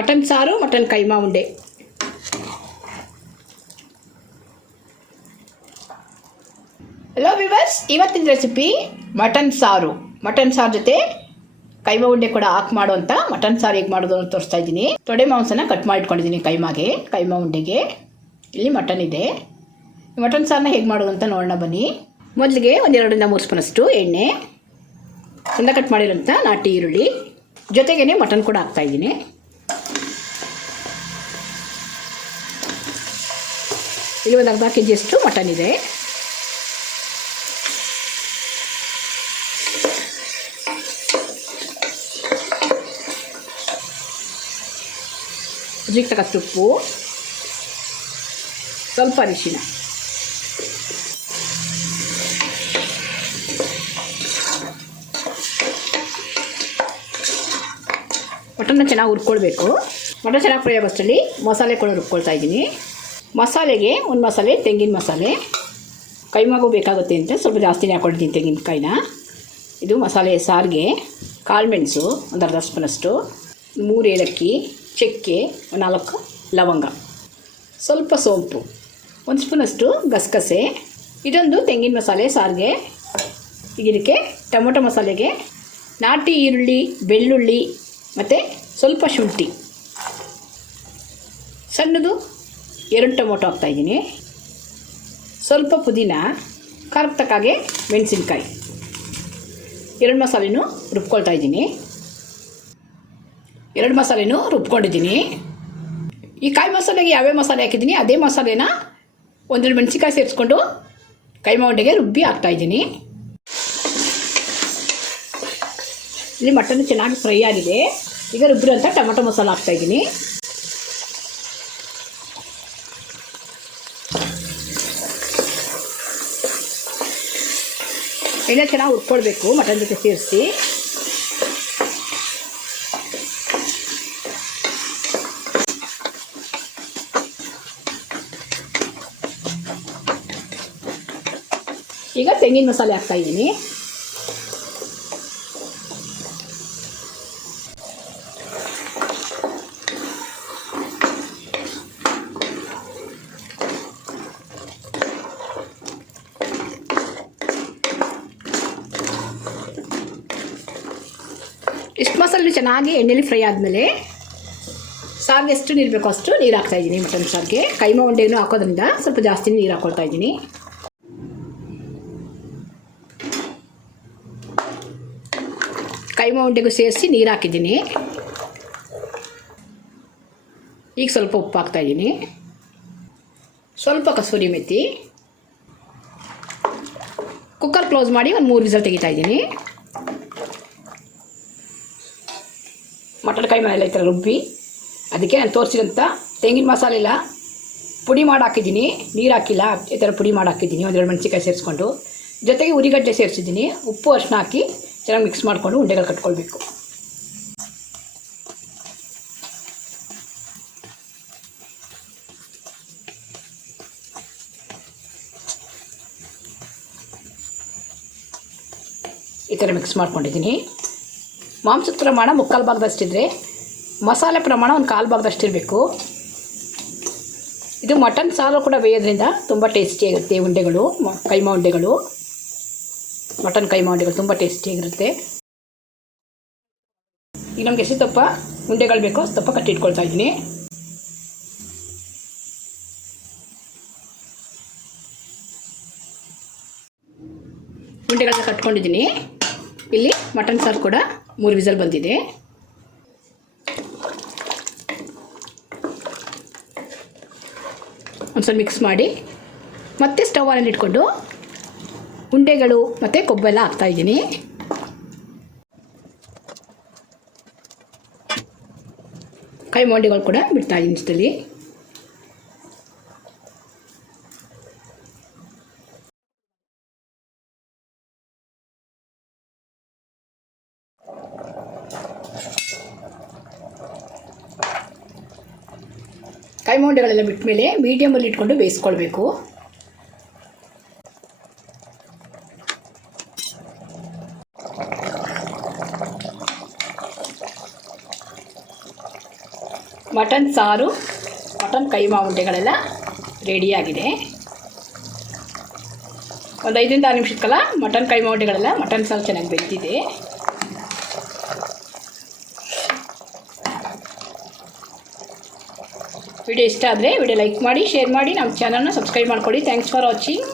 Mutton ಸಾರು, mutton keema ಉಂಡೆ. Hello viewers ಇವತ್ತಿನ ರೆಸಿಪಿ ಮಟನ್ ಸಾರು. ಮಟನ್ ಸಾರು ಜೊತೆ ಕೈಮಾ ಉಂಡೆ ಕೂಡ ಹಾಕಿ ಮಾಡುವಂಥ ಮಟನ್ ಸಾರು ಹೇಗೆ ಮಾಡೋದು ಅಂತ ತೋರಿಸ್ತಾ ಇದ್ದೀನಿ. ತೊಡೆ ಮಾಂಸನ ಕಟ್ ಮಾಡಿಟ್ಕೊಂಡಿದ್ದೀನಿ ಕೈಮಾಗೆ, ಕೈಮಾ ಉಂಡೆಗೆ. ಇಲ್ಲಿ ಮಟನ್ ಇದೆ. ಮಟನ್ ಸಾರನ್ನ ಹೇಗೆ ಮಾಡೋದು ಅಂತ ನೋಡೋಣ ಬನ್ನಿ. ಮೊದಲಿಗೆ ಒಂದೆರಡರಿಂದ ಮೂರು ಸ್ಪೂನಷ್ಟು ಎಣ್ಣೆ ಸಣ್ಣ ಕಟ್ ಮಾಡಿರೋಂಥ ನಾಟಿ ಈರುಳ್ಳಿ. ಜೊತೆಗೇನೆ ಮಟನ್ ಕೂಡ ಹಾಕ್ತಾ ಇಲ್ಲಿ ಒಂದು ಅರ್ಧ ಕೆ ಜಿಯಷ್ಟು ಮಟನ್ ಇದೆ. ರುಚಿಗೆ ತಕ್ಕಷ್ಟು ಉಪ್ಪು ಸ್ವಲ್ಪ ಅರಿಶಿನ ಮಟನ್ನ ಚೆನ್ನಾಗಿ ಹುರ್ಕೊಳ್ಬೇಕು. ಮಟನ್ ಚೆನ್ನಾಗಿ ಫ್ರೈ ಆಗೋಷ್ಟರಲ್ಲಿ ಮಸಾಲೆ ಕೂಡ ರುಬ್ಕೊಳ್ತಾ ಇದ್ದೀನಿ. ಮಸಾಲೆಗೆ ಒಂದು ಮಸಾಲೆ, ತೆಂಗಿನ ಮಸಾಲೆ. ಕೈಮಾಗೂ ಬೇಕಾಗುತ್ತೆ ಅಂತ ಸ್ವಲ್ಪ ಜಾಸ್ತಿನೇ ಹಾಕ್ಕೊಂಡಿದ್ದೀನಿ ತೆಂಗಿನಕಾಯಿನ ಇದು ಮಸಾಲೆ ಸಾರಿಗೆ ಕಾಳುಮೆಣಸು ಒಂದು ಅರ್ಧ ಸ್ಪೂನಷ್ಟು. ಮೂರು ಏಲಕ್ಕಿ, ಚಕ್ಕೆ, ಒಂದು ನಾಲ್ಕು ಲವಂಗ. ಸ್ವಲ್ಪ ಸೋಂಪು. ಒಂದು ಸ್ಪೂನಷ್ಟು ಗಸಗಸೆ. ಇದೊಂದು ತೆಂಗಿನ ಮಸಾಲೆ ಸಾರಿಗೆ. ಇದಕ್ಕೆ ಟೊಮೊಟೊ ಮಸಾಲೆಗೆ ನಾಟಿ ಈರುಳ್ಳಿ, ಬೆಳ್ಳುಳ್ಳಿ, ಮತ್ತು ಸ್ವಲ್ಪ ಶುಂಠಿ. ಸಣ್ಣದು ಎರಡು ಟೊಮೊಟೊ ಹಾಕ್ತಾಯಿದ್ದೀನಿ ಸ್ವಲ್ಪ ಪುದೀನ, ಖಾರಕ್ಕೆ ಮೆಣಸಿನ್ಕಾಯಿ. ಎರಡು ಮಸಾಲೆನೂ ರುಬ್ಕೊಳ್ತಾ ಇದ್ದೀನಿ. ಎರಡು ಮಸಾಲೆನೂ ರುಬ್ಕೊಂಡಿದ್ದೀನಿ. ಈ ಕಾಯಿ ಮಸಾಲೆಗೆ ಯಾವ್ಯಾವ ಮಸಾಲೆ ಹಾಕಿದ್ದೀನಿ? ಅದೇ ಮಸಾಲೆನ ಒಂದೆರಡು ಮೆಣಸಿನ್ಕಾಯಿ ಸೇರಿಸ್ಕೊಂಡು ಕೈ ಉಂಡೆಗೆ ರುಬ್ಬಿ ಹಾಕ್ತಾಯಿದ್ದೀನಿ ಇಲ್ಲಿ ಮಟನ್ ಚೆನ್ನಾಗಿ ಫ್ರೈ ಆಗಿದೆ. ಈಗ ರುಬ್ಬಿರೋಂಥ ಟೊಮೊಟೊ ಮಸಾಲ ಹಾಕ್ತಾಯಿದ್ದೀನಿ ಎಣ್ಣೆ ಚೆನ್ನಾಗಿ ಹುರ್ಕೊಳ್ಬೇಕು ಮಟನ್ ಜೊತೆ ಸೇರಿಸಿ. ಈಗ ತೆಂಗಿನ ಮಸಾಲೆ ಹಾಕ್ತಾ ಇದ್ದೀನಿ. ಇಷ್ಟು ಮಸಾಲೆ ಚೆನ್ನಾಗಿ ಎಣ್ಣೆಲಿ ಫ್ರೈ ಆದಮೇಲೆ ಸಾರಿಗೆ ಎಷ್ಟು ನೀರು ಬೇಕೋ ಅಷ್ಟು ನೀರು ಹಾಕ್ತಾ ಇದ್ದೀನಿ ಮಟನ್ ಸಾರಿಗೆ. ಕೈಮಾ ಉಂಡೆನೂ ಹಾಕೋದ್ರಿಂದ ಸ್ವಲ್ಪ ಜಾಸ್ತಿ ನೀರು ಹಾಕ್ಕೊಳ್ತಾ ಇದ್ದೀನಿ. ಕೈಮಾ ಉಂಡೆಗೂ ಸೇರಿಸಿ ನೀರು ಹಾಕಿದ್ದೀನಿ. ಈಗ ಸ್ವಲ್ಪ ಉಪ್ಪು ಹಾಕ್ತಾ ಇದ್ದೀನಿ. ಸ್ವಲ್ಪ ಕಸೂರಿ ಮೆತ್ತಿ ಕುಕ್ಕರ್ ಕ್ಲೋಸ್ ಮಾಡಿ ಒಂದು ಮೂರು ವಿಸಲ್ ತೆಗಿತಾ ಇದ್ದೀನಿ ಮಟನ್ ಕೈಮಾ ಎಲ್ಲ ಈ ಥರ ರುಬ್ಬಿ, ಅದಕ್ಕೆ ನಾನು ತೋರಿಸಿದಂಥ ತೆಂಗಿನ ಮಸಾಲೆ ಇಲ್ಲ ಪುಡಿ ಮಾಡಿ ಹಾಕಿದ್ದೀನಿ. ನೀರು ಹಾಕಿಲ್ಲ, ಈ ಥರ ಪುಡಿ ಮಾಡಿ ಹಾಕಿದ್ದೀನಿ. ಒಂದೆರಡು ಮೆಣಸಿನ್ಕಾಯಿ ಸೇರಿಸ್ಕೊಂಡು. ಜೊತೆಗೆ ಉರಿಗಡ್ಡೆ ಸೇರಿಸಿದ್ದೀನಿ. ಉಪ್ಪು ಅರಿಶಿನ ಹಾಕಿ ಚೆನ್ನಾಗಿ ಮಿಕ್ಸ್ ಮಾಡಿಕೊಂಡು ಉಂಡೆಗಳು ಕಟ್ಕೊಳ್ಬೇಕು. ಈ ಥರ ಮಿಕ್ಸ್ ಮಾಡ್ಕೊಂಡಿದ್ದೀನಿ. ಮಾಂಸದ ಪ್ರಮಾಣ ಮುಕ್ಕಾಲು ಭಾಗದಷ್ಟಿದ್ರೆ ಮಸಾಲೆ ಪ್ರಮಾಣ ಒಂದು ಕಾಲು ಭಾಗದಷ್ಟಿರಬೇಕು. ಇದು ಮಟನ್ ಸಾರು ಕೂಡ ಬೇಯೋದ್ರಿಂದ ತುಂಬ ಟೇಸ್ಟಿಯಾಗಿರುತ್ತೆ ಉಂಡೆಗಳು ಕೈಮಾ ಉಂಡೆಗಳು. ಮಟನ್ ಕೈಮಾ ಉಂಡೆಗಳು ತುಂಬ ಟೇಸ್ಟಿಯಾಗಿರುತ್ತೆ ಈಗ ನಮಗೆ ಎಷ್ಟು ತಪ್ಪ ಉಂಡೆಗಳು ಬೇಕೋ ಕಟ್ಟಿ ಕಟ್ಟಿಟ್ಕೊಳ್ತಾ ಇದ್ದೀನಿ. ಉಂಡೆಗಳನ್ನ ಕಟ್ಕೊಂಡಿದ್ದೀನಿ. ಇಲ್ಲಿ ಮಟನ್ ಸಾರು ಕೂಡ ಮೂರು ವಿಸಲ್ ಬಂದಿದೆ. ಒಂದ್ಸಲ ಮಿಕ್ಸ್ ಮಾಡಿ. ಮತ್ತೆ ಸ್ಟವ್ ಆನಲ್ಲಿ ಇಟ್ಕೊಂಡು ಉಂಡೆಗಳು ಮತ್ತು ಕೊಬ್ಬೆಲ್ಲ ಹಾಕ್ತಾಯಿದ್ದೀನಿ ಕೈ ಮೊಂಡೆಗಳು ಕೂಡ ಬಿಡ್ತಾ ಇದ್ದೀನಿ ಕೈ ಮೊಂಡೆಗಳೆಲ್ಲ ಬಿಟ್ಟ ಮೇಲೆ ಮೀಡಿಯಮಲ್ಲಿ ಇಟ್ಕೊಂಡು ಬೇಯಿಸ್ಕೊಳ್ಬೇಕು. ಮಟನ್ ಸಾರು, ಮಟನ್ ಕೈಮಾ ಉಂಡೆಗಳೆಲ್ಲ ರೆಡಿಯಾಗಿದೆ ಒಂದು ಐದರಿಂದ ಆರು ನಿಮಿಷಕ್ಕಲ್ಲ ಮಟನ್ ಕೈಮಾ ಉಂಡೆಗಳೆಲ್ಲ ಮಟನ್ ಸಾರು ಚೆನ್ನಾಗಿ ಬೆಂದಿದೆ. ವಿಡಿಯೋ ಇಷ್ಟ ಆದರೆ ವಿಡಿಯೋ ಲೈಕ್ ಮಾಡಿ, ಶೇರ್ ಮಾಡಿ, ನಮ್ಮ ಚಾನಲ್ನ ಸಬ್ಸ್ಕ್ರೈಬ್ ಮಾಡ್ಕೊಡಿ. Thanks for watching